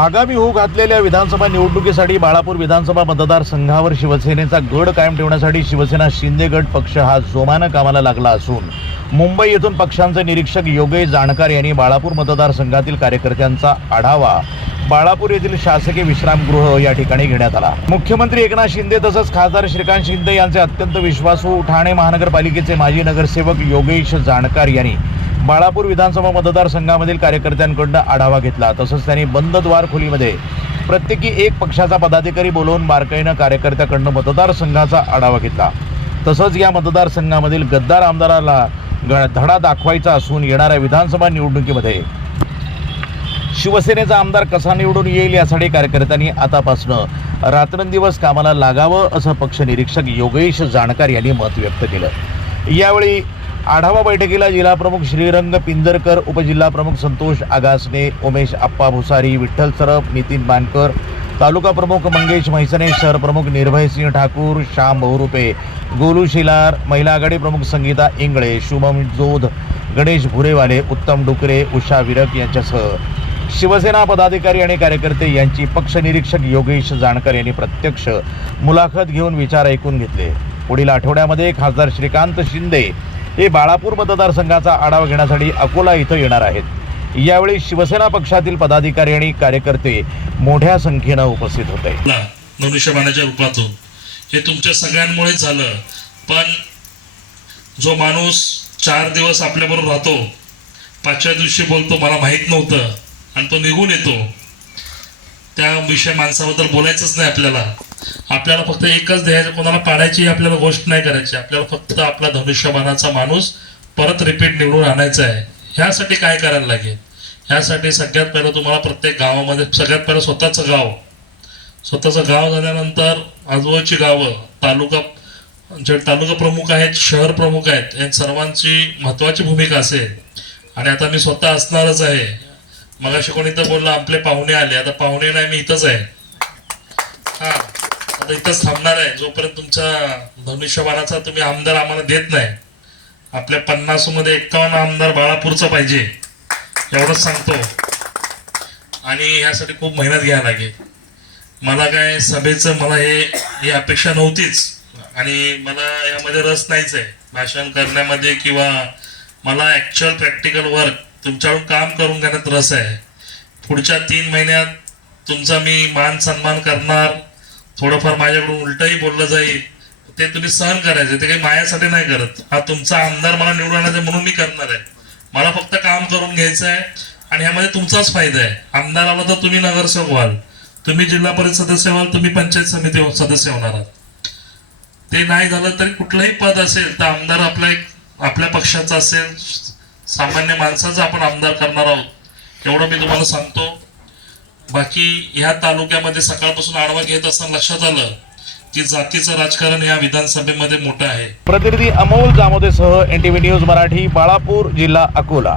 आगामी होऊ घातलेल्या विधानसभा निवडणुकीसाठी बाळापूर विधानसभा मतदारसंघावर शिवसेनेचा गड कायम ठेवण्यासाठी शिवसेना शिंदे गट पक्ष हा जोमानं कामाला लागला असून मुंबई येथून पक्षांचे निरीक्षक योगेश जाणकार यांनी बाळापूर मतदारसंघातील कार्यकर्त्यांचा आढावा बाळापूर येथील शासकीय विश्रामगृह या ठिकाणी घेण्यात आला. मुख्यमंत्री एकनाथ शिंदे तसंच खासदार श्रीकांत शिंदे यांचे अत्यंत विश्वासू ठाणे महानगरपालिकेचे माजी नगरसेवक योगेश जाणकार यांनी बाळापूर विधानसभा मतदारसंघामधील कार्यकर्त्यांकडनं आढावा घेतला. तसंच त्यांनी बंद द्वार खोलीमध्ये प्रत्येकी एक पक्षाचा पदाधिकारी बोलवून बारकाईनं कार्यकर्त्याकडनं मतदारसंघाचा आढावा घेतला. तसंच या मतदारसंघामधील गद्दार आमदाराला ग- धडा दाखवायचा असून येणाऱ्या विधानसभा निवडणुकीमध्ये शिवसेनेचा आमदार कसा निवडून येईल यासाठी कार्यकर्त्यांनी आतापासनं रात्रंदिवस कामाला लागावं असं पक्ष निरीक्षक योगेश जाणकार यांनी मत व्यक्त केलं. यावेळी आढावा बैठकीला जिल्हाप्रमुख श्रीरंग पिंजरकर उपजिल्हाप्रमुख संतोष आगासने उमेश आप्पा भुसारी विठ्ठल सरप नितीन बानकर तालुका प्रमुख मंगेश म्हैसने शहर प्रमुख निर्भयसिंह ठाकूर श्याम बहुरुपे गोलू शिलार महिला आघाडी प्रमुख संगीता इंगळे शुभम जोध गणेश भुरेवाले उत्तम डुकरे उषा विरक यांच्यासह. शिवसेना पदाधिकारी आणि कार्यकर्ते यांची पक्ष निरीक्षक योगेश जाणकर यांनी प्रत्यक्ष मुलाखत घेऊन विचार ऐकून घेतले. पुढील आठवड्यामध्ये खासदार श्रीकांत शिंदे हे बाळापूर मतदारसंघाचा आढावा घेण्यासाठी अकोला इथं येणार आहेत. यावेळी शिवसेना पक्षातील पदाधिकारी आणि कार्यकर्ते मोठ्या संख्येनं उपस्थित होते. ला मनुष्यबाणाच्या रूपातून. हे तुमच्या सगळ्यांमुळेच झालं. पण जो माणूस चार दिवस आपल्याबरोबर राहतो पाचव्या दिवशी बोलतो मला माहीत नव्हतं आणि तो निघून येतो त्या विषय माणसाबद्दल बोलायचंच नाही आपल्याला. आपल्याला फक्त एकच द्यायचं कोणाला पाडायची आपल्याला गोष्ट नाही करायची. आपल्याला फक्त आपला धनुष्यबाणाचा माणूस परत रिपीट निवडून आणायचा आहे. ह्यासाठी काय करायला लागेल? ह्यासाठी सगळ्यात पहिलं तुम्हाला प्रत्येक गावामध्ये सगळ्यात पहिलं स्वतःचं गाव. स्वतःचं गाव झाल्यानंतर आजूबाजूची गावं तालुका जे तालुका प्रमुख आहेत शहर प्रमुख आहेत या सर्वांची महत्त्वाची भूमिका असेल. आणि आता मी स्वतः असणारच आहे. मगाशी कोणी तर बोललं आपले पाहुणे आले. आता पाहुणे नाही मी इथंच आहे. हां. आता इथंच थांबणार आहे. जोपर्यंत तुमच्या धनुष्यबाणाचा तुम्ही आमदार आम्हाला देत नाही आपल्या पन्नासमध्ये एक्कावन्न आमदार बाळापूरचा पाहिजे एवढंच सांगतो. आणि ह्यासाठी खूप मेहनत घ्यायला लागेल. मला काय सभेचं मला हे ही अपेक्षा नव्हतीच. आणि मला यामध्ये रस नाहीच आहे. भाषण करण्यामध्ये किंवा मला ॲक्च्युअल प्रॅक्टिकल वर्क तुमच्याकडून काम करून घेण्यात रस आहे. पुढच्या तीन महिन्यात तुमचा मी मान सन्मान करणार. थोडंफार माझ्याकडून उलटही बोललं जाईल. ते तुम्ही सहन करायचे ते काही मायासाठी नाही करत. हा तुमचा आमदार मला निवडून आणायचा म्हणून मी करणार आहे. मला फक्त काम करून घ्यायचं आहे आणि ह्यामध्ये तुमचाच फायदा आहे. आमदार आला तर तुम्ही नगरसेवक व्हाल. तुम्ही जिल्हा परिषद सदस्य व्हाल तुम्ही पंचायत समिती सदस्य होणार आहात. ते नाही झालं तरी कुठलंही पद असेल तर आमदार आपल्या एक आपल्या पक्षाचा असेल. सामान्य माणसाचा आपण आमदार करणार आहोत. एवढं मी तुम्हाला सांगतो. बाकी ह्या तालुक्यामध्ये सकाळपासून आढावा घेत असताना लक्षात आलं की जातीचं राजकारण या विधानसभेमध्ये मोठं आहे. प्रतिनिधी Amol जामोदेसह N T V news Marathi Balapur जिल्हा अकोला.